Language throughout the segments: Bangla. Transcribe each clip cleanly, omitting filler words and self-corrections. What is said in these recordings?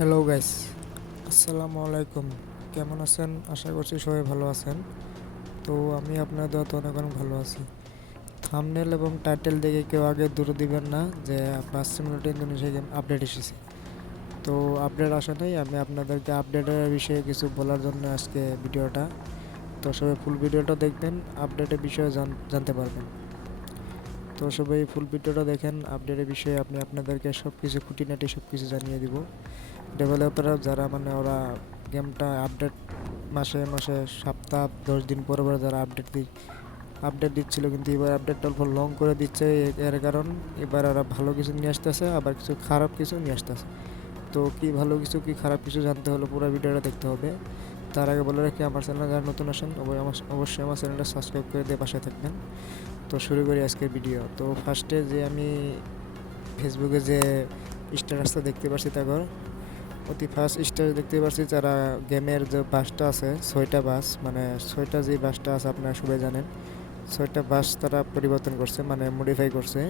হ্যালো গাইস, আসসালামু আলাইকুম। কেমন আছেন? আশা করছি সবাই ভালো আছেন। তো আমি আপনার দোয়াতে অনেক অনেক ভালো আছি। থাম্বনেল এবং টাইটেল দেখে কেউ আগে দূরে দিবেন না যে বাস সিমুলেটর ইন্দোনেশিয়া গেম আপডেট এসেছে। তো আপডেট আসা নেই, আমি আপনাদেরকে আপডেটের বিষয়ে কিছু বলার জন্য আজকে ভিডিওটা। তো সবাই ফুল ভিডিওটা দেখবেন, আপডেটের বিষয়ে জানতে পারবেন। তো সবাই ফুল ভিডিওটা দেখেন, আপডেটের বিষয়ে আমি আপনাদেরকে সব কিছু খুঁটিনাটি সব কিছু জানিয়ে দিব। ডেভেলপাররা যারা ওরা গেমটা আপডেট মাসে মাসে সপ্তাহ 10 দিন পরে পরে যারা আপডেট দিচ্ছিল, কিন্তু এবার আপডেটটা অল্প লং করে দিচ্ছে। এর কারণ এবার ওরা ভালো কিছু নিয়ে আসতেছে, আবার কিছু খারাপ কিছু নিয়ে আসতেছে। তো কি ভালো কিছু কি খারাপ কিছু জানতে হলে পুরো ভিডিওটা দেখতে হবে। তার আগে বলে রাখি, আমার চ্যানেলে যারা নতুন আসেন অবশ্যই আমার চ্যানেলটা সাবস্ক্রাইব করে দিয়ে পাশে থাকবেন। তো শুরু করি আজকের ভিডিও। তো ফার্স্টে যে আমি ফেসবুকে যে স্ট্যাটাসটা দেখতে পাচ্ছি, তারপর অতি ফার্স্ট স্টেজ দেখতে পাচ্ছি যারা গেমের যে বাসটা আছে 6টা বাস, 6টা যে বাসটা আছে আপনারা সবাই জানেন। 6টা বাস তারা পরিবর্তন করছে, মডিফাই করছে।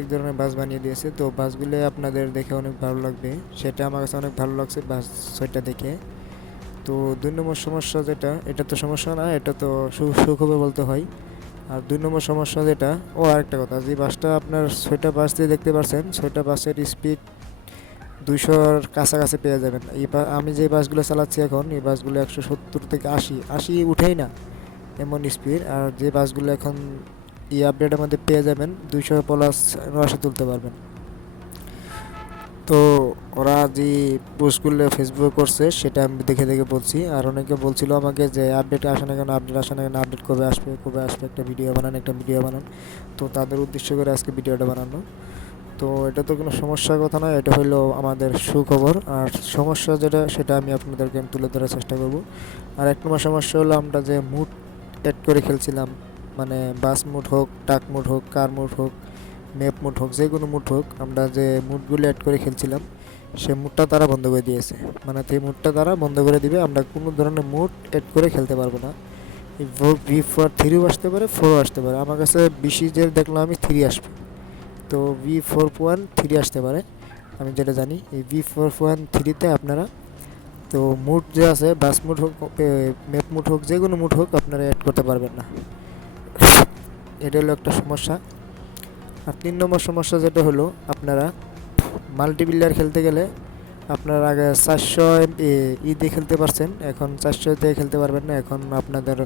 এক ধরনের বাস বানিয়ে দিয়েছে। তো বাসগুলো আপনাদের দেখে অনেক ভালো লাগবে, সেটা আমার কাছে অনেক ভালো লাগছে বাস 6টা দেখে। তো 2 নম্বর সমস্যা যেটা, এটা তো সমস্যা না, এটা তো সুখবর বলতে হয়। আর 2 নম্বর সমস্যা যেটা, আরেকটা কথা, যে বাসটা আপনার 6টা বাস দিয়ে দেখতে পাচ্ছেন, 6টা বাসের স্পিড 200-র কাছাকাছি পেয়ে যাবেন। আমি যে বাসগুলো চালাচ্ছি এখন, এই বাসগুলো 170 থেকে 80 উঠেই না, এমন স্পিড। আর যে বাসগুলো এখন এই আপডেটের মধ্যে পেয়ে যাবেন, 200+ তুলতে পারবেন। তো ওরা যে পোস্টগুলো ফেসবুকে করছে সেটা আমি দেখে দেখে বলছি। আর অনেকে বলছিল আমাকে যে আপডেট আসে না কেন, আপডেট কবে আসবে, একটা ভিডিও বানান। তো তাদের উদ্দেশ্য করে আজকে ভিডিওটা বানানো। তো এটা তো কোনো সমস্যার কথা নয়, এটা হলো আমাদের সুখবর। আর সমস্যা যেটা, সেটা আমি আপনাদেরকে তুলে ধরার চেষ্টা করব। আর 1 নম্বর সমস্যা হলো, আমরা যে মুড অ্যাড করে খেলছিলাম, বাস মুড হোক, ট্রাক মুড হোক, কার মুড হোক, ম্যাপ মুড হোক, যে কোনো মুড হোক, আমরা যে মুডগুলো অ্যাড করে খেলছিলাম সে মুডটা তারা বন্ধ করে দিয়েছে। সেই মুডটা তারা বন্ধ করে দিবে, আমরা কোনো ধরনের মুড অ্যাড করে খেলতে পারবো না। V4 3 আসতে পারে, 4 আসতে পারে। আমার কাছে বেশি যে দেখলাম আমি 3 আসবে। তো V4.3 আসতে পারে, আমি যেটা জানি। এই V4.3-তে আপনারা তো মুড যে আছে, বাস মুড হোক, ম্যাপ মুড হোক, যে কোনো মুড হোক, আপনারা অ্যাড করতে পারবেন না। এটা হলো একটা সমস্যা। আর 3 নম্বর সমস্যা যেটা হলো, আপনারা মাল্টিপ্লেয়ার খেলতে গেলে আপনারা আগে 400 দিয়ে খেলতে পারছেন, এখন 400 দিয়ে খেলতে পারবেন না। এখন আপনাদের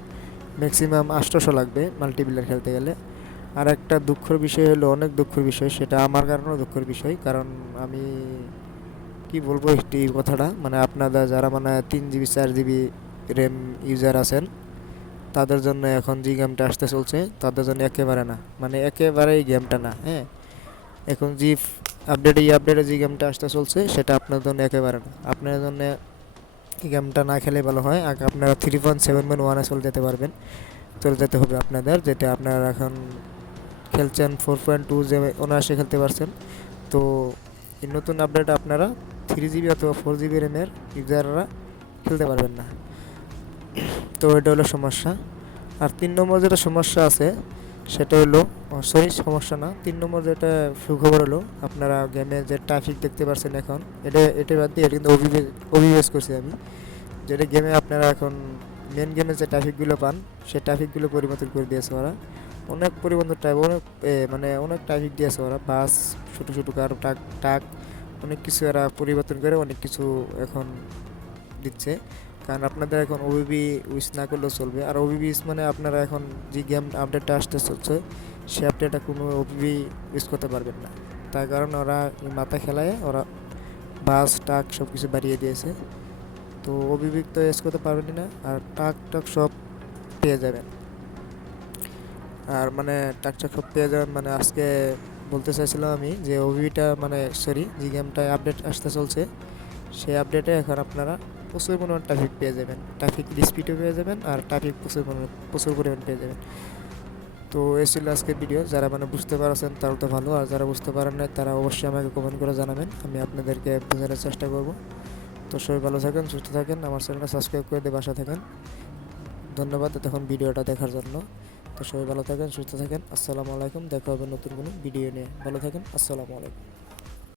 ম্যাক্সিমাম 800 লাগবে মাল্টিপ্লেয়ার খেলতে গেলে। আর একটা দুঃখের বিষয় হলো, অনেক দুঃখের বিষয়, সেটা আমার কারণেও দুঃখের বিষয়। কারণ আমি কি বলবো এই কথাটা, আপনারা যারা 3 GB 4 GB র্যাম ইউজার আছেন, তাদের জন্য এখন যে গেমটা আসতে চলছে, তাদের জন্য একেবারে না, একেবারেই গেমটা না। হ্যাঁ, এখন যে আপডেটে যে গেমটা আসতে চলছে, সেটা আপনার জন্য একেবারে না। আপনার জন্য এই গেমটা না খেলে ভালো হয়। আগে আপনারা 3.7.1-এ চলে যেতে হবে আপনাদের, যেটা আপনারা এখন খেলছেন 4.2, যে অনায়াসে খেলতে পারছেন। তো এই নতুন আপডেট আপনারা 3 GB অথবা 4 GB র্যামের ইউজাররা খেলতে পারবেন না। তো এটা হলো সমস্যা। আর 3 নম্বর যেটা সমস্যা আছে, সেটা হলো, সমস্যা না, 3 নম্বর যেটা সুখবর হলো, আপনারা গেমে যে ট্রাফিক দেখতে পাচ্ছেন এখন, এটা বাদ দিয়ে, এটা কিন্তু অভিবেশ করছি আমি, যেটা গেমে আপনারা এখন মেন গেমে যে ট্রাফিকগুলো পান, সেই ট্রাফিকগুলো পরিবর্তন করে দিয়েছে ওরা। অনেক পরিবর্তন, অনেক ট্রাফিক দিয়েছে ওরা। বাস, ছোটো ছোটো কার, ট্রাক, অনেক কিছু এরা পরিবর্তন করে অনেক কিছু এখন দিচ্ছে। কারণ আপনাদের এখন ওবিবি ইউজ না করলেও চলবে। আর ওবিবি আপনারা এখন যে গেম আপডেটটা আসতে চলছে, সে আপডেটটা কোনো ওবিবি ইউজ করতে পারবেন না। তার কারণ ওরা মাথা খেলায় ওরা বাস ট্রাক সব কিছু বাড়িয়ে দিয়েছে। তো ওবিবি তো ইউজ করতে পারবেন না। আর ট্রাক সব পেয়ে যাবেন। আর ট্রাক সব পেয়ে যাবেন, আজকে বলতে চাইছিলাম আমি যে ওবিবিটা, সরি, যে গেমটা আপডেট আসতে চলছে, সেই আপডেটে এখন আপনারা প্রচুর পরিমাণ ট্রাফিক পেয়ে যাবেন, ট্রাফিক স্পিডও পেয়ে যাবেন, আর ট্রাফিক প্রচুর পরিমাণ পেয়ে যাবেন। তো এই ছিল আজকের ভিডিও। যারা বুঝতে পারছেন তারা তো ভালো, আর যারা বুঝতে পারেন না তারা অবশ্যই আমাকে কমেন্ট করে জানাবেন, আমি আপনাদেরকে বোঝানোর চেষ্টা করব। তো সবাই ভালো থাকেন, সুস্থ থাকেন, আমার চ্যানেলটা সাবস্ক্রাইব করে দিয়ে বাসা থাকেন। ধন্যবাদ এতক্ষণ ভিডিওটা দেখার জন্য। তো সবাই ভালো থাকেন, সুস্থ থাকেন, আসসালামু আলাইকুম। দেখা হবে নতুন কোনো ভিডিও নিয়ে। ভালো থাকেন, আসসালামু আলাইকুম।